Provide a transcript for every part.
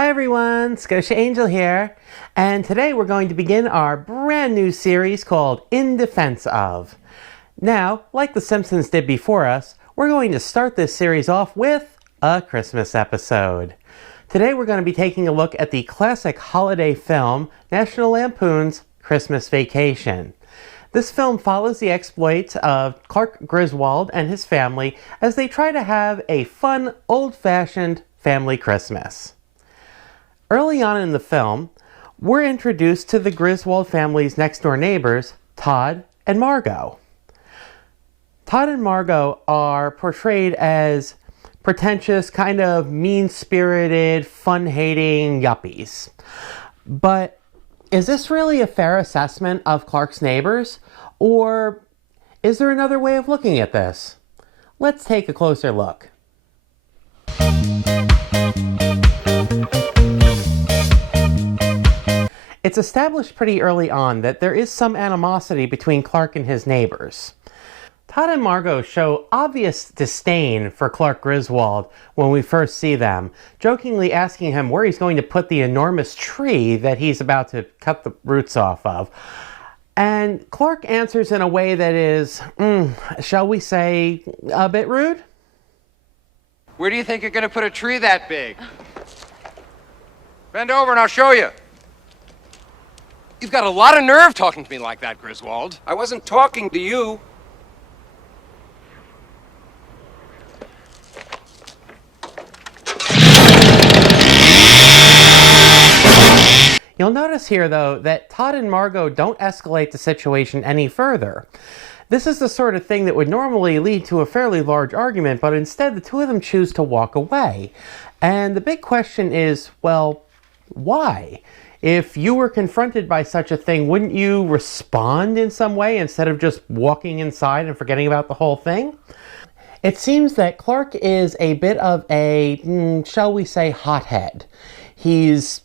Hi everyone, Scotia Angel here, and today we're going to begin our brand new series called In Defense Of. Now, like The Simpsons did before us, we're going to start this series off with a Christmas episode. Today we're going to be taking a look at the classic holiday film, National Lampoon's Christmas Vacation. This film follows the exploits of Clark Griswold and his family as they try to have a fun, old-fashioned family Christmas. Early on in the film, we're introduced to the Griswold family's next-door neighbors, Todd and Margo. Todd and Margo are portrayed as pretentious, kind of mean-spirited, fun-hating yuppies. But is this really a fair assessment of Clark's neighbors? Or is there another way of looking at this? Let's take a closer look. It's established pretty early on that there is some animosity between Clark and his neighbors. Todd and Margo show obvious disdain for Clark Griswold when we first see them, jokingly asking him where he's going to put the enormous tree that he's about to cut the roots off of. And Clark answers in a way that is, shall we say, a bit rude? Where do you think you're going to put a tree that big? Bend over and I'll show you. You've got a lot of nerve talking to me like that, Griswold. I wasn't talking to you. You'll notice here, though, that Todd and Margo don't escalate the situation any further. This is the sort of thing that would normally lead to a fairly large argument, but instead the two of them choose to walk away. And the big question is, well, why? If you were confronted by such a thing, wouldn't you respond in some way instead of just walking inside and forgetting about the whole thing? It seems that Clark is a bit of a, shall we say, hothead. He's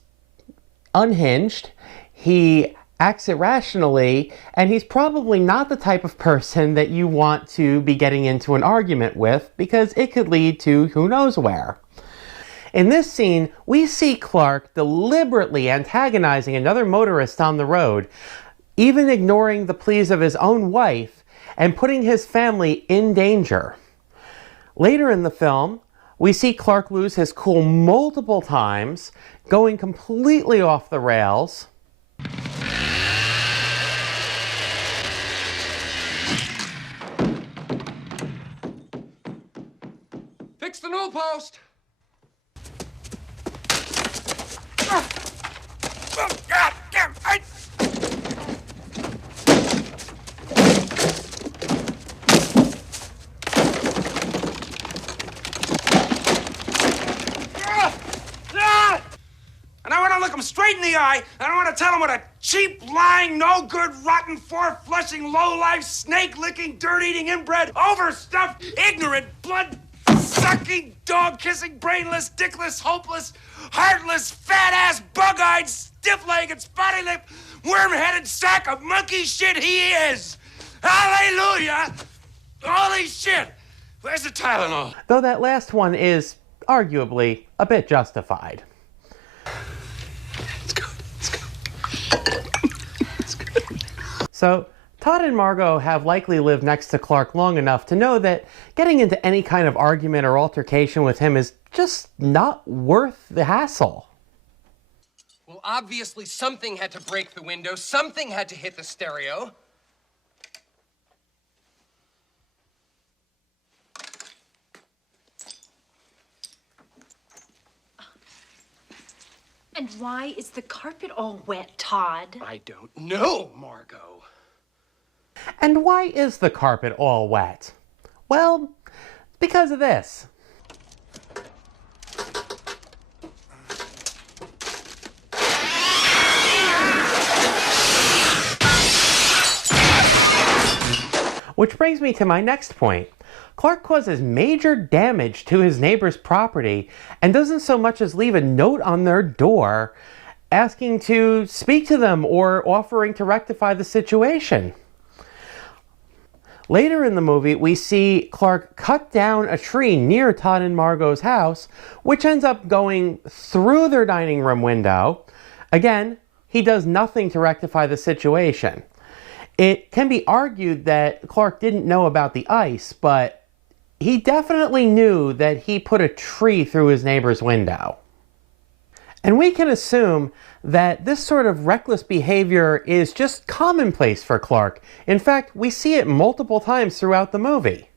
unhinged, he acts irrationally, and he's probably not the type of person that you want to be getting into an argument with because it could lead to who knows where. In this scene, we see Clark deliberately antagonizing another motorist on the road, even ignoring the pleas of his own wife and putting his family in danger. Later in the film, we see Clark lose his cool multiple times, going completely off the rails. Fix the newel post. God damn it! And I want to look him straight in the eye, and I want to tell him what a cheap, lying, no-good, rotten, four-flushing, low-life, snake-licking, dirt-eating, inbred, overstuffed, ignorant, blood-sucking, dog-kissing, brainless, dickless, hopeless, heartless, fat-ass, bug-eyed, stiff-legged, spotty-lipped, worm-headed sack of monkey shit he is! Hallelujah! Holy shit! Where's the Tylenol? Though that last one is arguably a bit justified. So, Todd and Margo have likely lived next to Clark long enough to know that getting into any kind of argument or altercation with him is just not worth the hassle. Well, obviously something had to break the window, something had to hit the stereo. And why is the carpet all wet, Todd? I don't know, Margo. And why is the carpet all wet? Well, because of this. Which brings me to my next point. Clark causes major damage to his neighbor's property and doesn't so much as leave a note on their door asking to speak to them or offering to rectify the situation. Later in the movie, we see Clark cut down a tree near Todd and Margo's house, which ends up going through their dining room window. Again, he does nothing to rectify the situation. It can be argued that Clark didn't know about the ice, but he definitely knew that he put a tree through his neighbor's window. And we can assume that this sort of reckless behavior is just commonplace for Clark. In fact, we see it multiple times throughout the movie.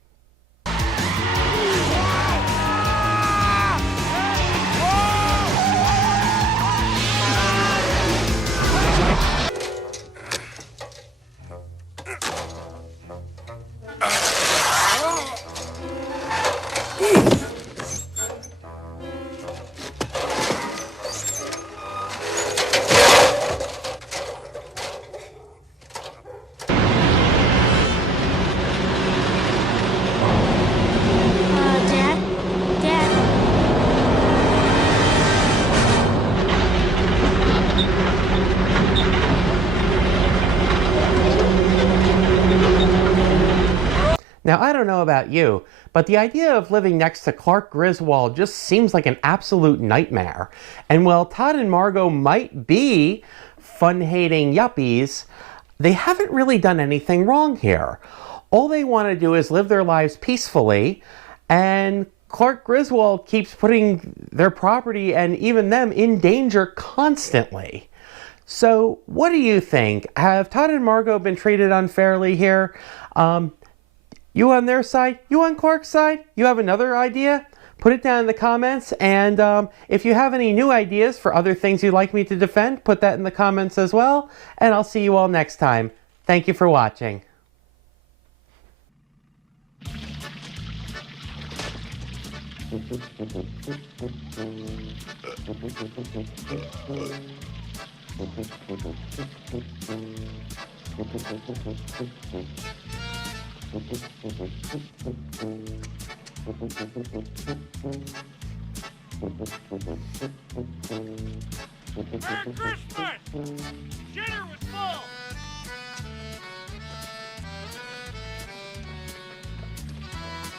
Now, I don't know about you, but the idea of living next to Clark Griswold just seems like an absolute nightmare. And while Todd and Margo might be fun-hating yuppies, they haven't really done anything wrong here. All they want to do is live their lives peacefully, and Clark Griswold keeps putting their property and even them in danger constantly. So, what do you think? Have Todd and Margo been treated unfairly here? You on their side? You on Clark's side? You have another idea? Put it down in the comments, and if you have any new ideas for other things you'd like me to defend, put that in the comments as well, and I'll see you all next time. Thank you for watching. Merry Christmas! Dinner was full!